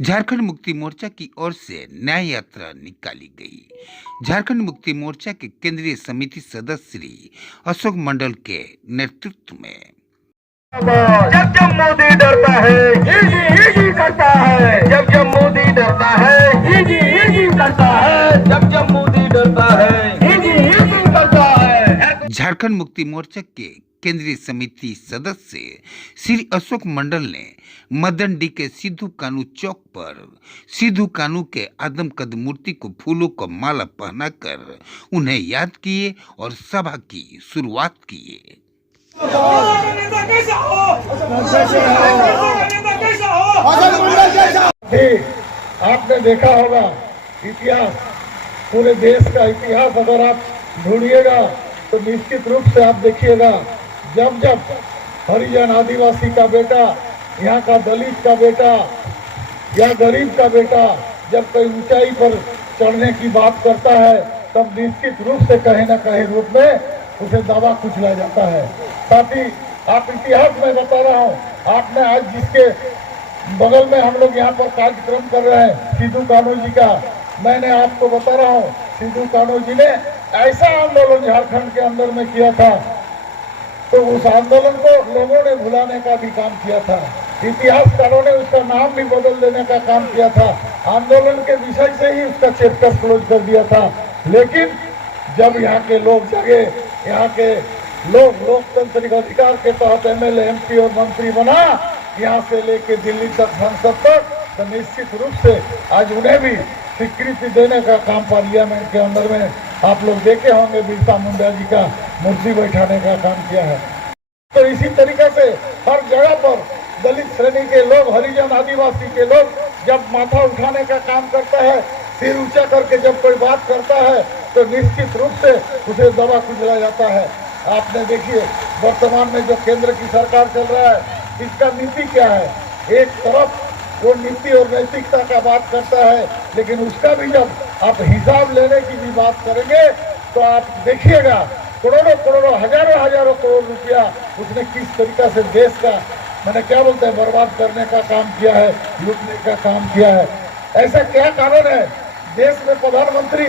झारखंड मुक्ति मोर्चा की ओर से न्याय यात्रा निकाली गई। झारखंड मुक्ति मोर्चा के केंद्रीय समिति सदस्य श्री अशोक मंडल के नेतृत्व में जब जब मोदी डरता है जी करता है, जब जब मोदी डरता है जी करता है, जब जब मोदी डरता है जी करता है। झारखंड मुक्ति मोर्चा के केंद्रीय समिति सदस्य श्री अशोक मंडल ने मदनडी के सिद्धू कानू चौक पर सिद्धू कानू के आदमकद मूर्ति को फूलों का माला पहनाकर उन्हें याद किए और सभा की शुरुआत किए। आपने देखा होगा इतिहास, पूरे देश का इतिहास अगर आप ढूंढिएगा तो निश्चित रूप से आप देखिएगा, जब जब हरिजन आदिवासी का बेटा, यहाँ का दलित का बेटा या गरीब का बेटा जब कोई ऊंचाई पर चढ़ने की बात करता है, तब निश्चित रूप से कहीं न कहीं रूप में उसे दबा कुचला जाता है। साथ ही आप इतिहास में बता रहा हूँ, आपने आज जिसके बगल में हम लोग यहाँ पर कार्यक्रम कर रहे हैं सिद्धू कानू जी का, मैंने आपको बता रहा हूँ, सिद्धू कानू जी ने ऐसा आंदोलन झारखंड के अंदर में किया था, तो उस आंदोलन को लोगों ने भुलाने का भी काम किया था। इतिहासकारों ने उसका नाम भी बदल देने का काम किया था। आंदोलन के विषय से ही उसका चैप्टर क्लोज कर दिया था। लेकिन जब यहाँ के लोग जगे, यहाँ के लोग लोकतांत्रिक अधिकार के तहत एमएलए, एमपी और मंत्री बना, यहाँ से लेके दिल्ली तक, संसद तक, तो निश्चित रूप से आज उन्हें भी स्वीकृति देने का काम पार्लियामेंट के अंदर में आप लोग देखे होंगे, बिरसा मुंडा जी का मूर्ति बैठाने का काम किया है। तो इसी तरीके से हर जगह पर दलित श्रेणी के लोग, हरिजन आदिवासी के लोग जब माथा उठाने का काम करता है, सिर ऊंचा करके जब कोई बात करता है, तो निश्चित रूप से उसे दबा कुचला जाता है। आपने देखिए वर्तमान में जो केंद्र की सरकार चल रहा है, इसका नीति क्या है? एक तरफ वो नीति और नैतिकता का बात करता है, लेकिन उसका भी जब आप हिसाब लेने की भी बात करेंगे तो आप देखिएगा करोड़ों करोड़ों, हजारों हजारों करोड़ रुपया उसने किस तरीका से देश का, मैंने क्या बोलते हैं, बर्बाद करने का काम किया है, लूटने का काम किया है। ऐसा क्या कारण है? देश में प्रधानमंत्री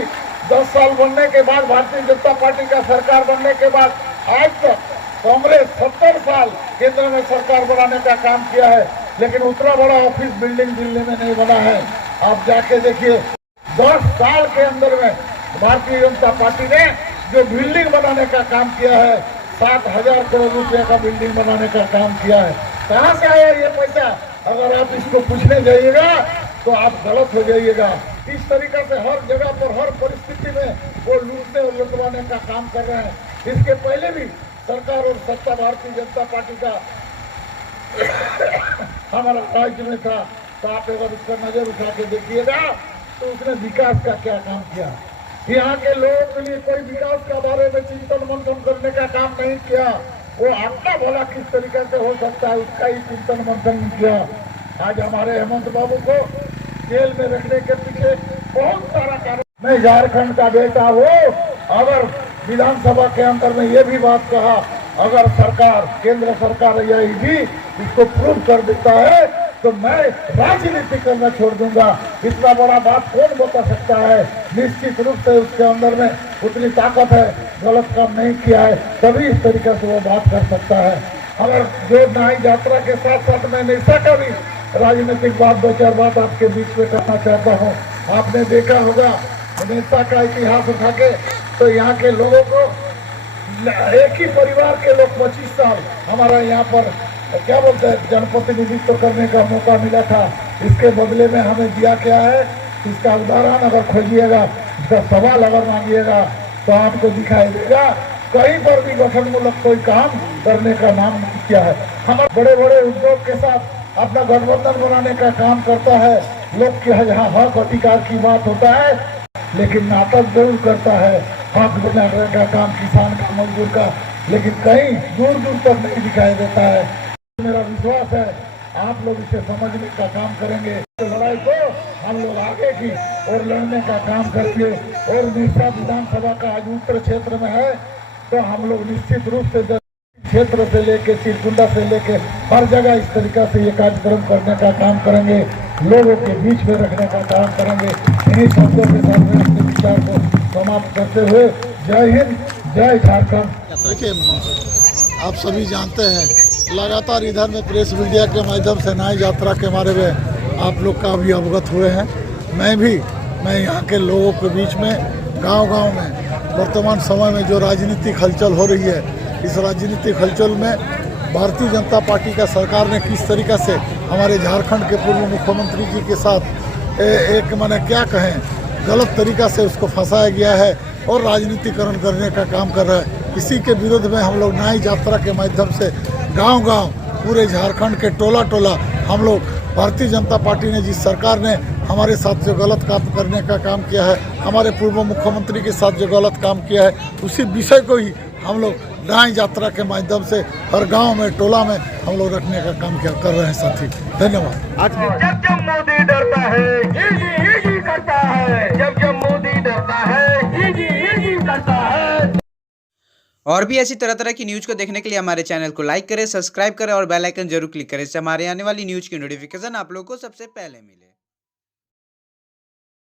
10 साल बनने के बाद, भारतीय जनता पार्टी का सरकार बनने के बाद आज तक कांग्रेस 70 साल केंद्र में सरकार बनाने का काम किया है, लेकिन उतना बड़ा ऑफिस बिल्डिंग दिल्ली में नहीं बना है। आप जाके देखिए 10 साल के अंदर में भारतीय जनता पार्टी ने जो बिल्डिंग बनाने का काम किया है, 7,000 करोड़ रुपए का बिल्डिंग बनाने का काम किया है। कहाँ से आया ये पैसा? अगर आप इसको पूछने जाइएगा तो आप गलत हो जाइएगा। इस तरीके से हर जगह पर, हर परिस्थिति में वो लूटने और लुटवाने का काम कर रहे हैं। इसके पहले भी सरकार और सत्ता भारतीय जनता पार्टी का हमारा राज्य में था, तो आप अगर उसका नजर उठा के देखिएगा तो उसने विकास का क्या काम किया। यहाँ के लोगों के लिए कोई विकास के बारे में चिंतन मंथन करने का काम नहीं किया। वो आपका भला किस तरीके से हो सकता है, उसका ही चिंतन मंथन नहीं किया। आज हमारे हेमंत बाबू को जेल में रखने के पीछे बहुत सारा कारण। मैं झारखंड का बेटा हूँ, अगर विधानसभा के अंदर में ये भी बात कहा, अगर सरकार, केंद्र सरकार या ईडी इसको प्रूव कर देता है तो मैं राजनीति करना छोड़ दूंगा। इतना बड़ा बात कौन बता सकता है? निश्चित रूप से उसके अंदर में उतनी ताकत है, गलत काम नहीं किया है, तभी इस तरीके से वो बात कर सकता है। अगर जो न्याय यात्रा के साथ साथ मैं निशा का भी राजनीतिक बात, 2-4 बात आपके बीच में करना चाहता हूँ। आपने देखा होगा नेता का इतिहास उठा के, तो यहाँ के लोगों को, एक ही परिवार के लोग 25 साल हमारा यहाँ पर क्या बोलते हैं, जनप्रतिनिधित्व करने का मौका मिला था। इसके बदले में हमें दिया क्या है, इसका उदाहरण अगर खोजिएगा, इसका सवाल अगर मांगिएगा तो आपको दिखाई देगा कहीं पर भी गठनमूलक कोई काम करने का नाम नहीं किया है। हमारे बड़े बड़े उद्योग के साथ अपना गठबंधन बनाने का काम करता है। लोग के यहाँ हक अधिकार की बात होता है, लेकिन नाटक जरूर करता है हक बनाने का काम, किसान का, मजदूर का, लेकिन कहीं दूर दूर तक नहीं दिखाई देता है। मेरा विश्वास है आप लोग इसे समझने का काम करेंगे। लड़ाई को हम लोग आगे की और लड़ने का काम करेंगे। और निशा विधानसभा का आज उत्तर क्षेत्र में है, तो हम लोग निश्चित रूप से क्षेत्र से लेके चिरकुंडा से लेके हर जगह इस तरीका से ये कार्यक्रम करने का काम करेंगे। लोगों के बीच में रखने का काम करेंगे। इन्हीं शब्दों के साथ में अपने विचार को समाप्त करते हुए जय हिंद, जय झारखंड। देखिए, आप सभी जानते हैं लगातार इधर में प्रेस मीडिया के माध्यम से न्याय यात्रा के बारे में आप लोग का भी अवगत हुए हैं। मैं यहाँ के लोगों के बीच में गांव-गांव में वर्तमान समय में जो राजनीतिक हलचल हो रही है, इस राजनीतिक हलचल में भारतीय जनता पार्टी का सरकार ने किस तरीक़े से हमारे झारखंड के पूर्व मुख्यमंत्री जी के साथ एक माने क्या कहें गलत तरीक़ा से उसको फंसाया गया है और राजनीतिकरण करने का काम कर रहा है। इसी के विरोध में हम लोग न्याय यात्रा के माध्यम से गांव-गांव पूरे झारखंड के टोला-टोला हम लोग भारतीय जनता पार्टी ने जिस सरकार ने हमारे साथ जो गलत काम करने का काम किया है, हमारे पूर्व मुख्यमंत्री के साथ जो गलत काम किया है, उसी विषय को ही हम लोग न्याय यात्रा के माध्यम से हर गांव में टोला में हम लोग रखने का काम कर रहे हैं साथी। धन्यवाद। जब जब मोदी डरता है ईडी करता है, जब जब मोदी डरता है ईडी करता है। और भी ऐसी तरह तरह की न्यूज़ को देखने के लिए हमारे चैनल को लाइक करें, सब्सक्राइब करें और बेल आइकन जरूर क्लिक करें। इससे हमारे आने वाली न्यूज़ की नोटिफिकेशन आप लोगों को सबसे पहले मिले।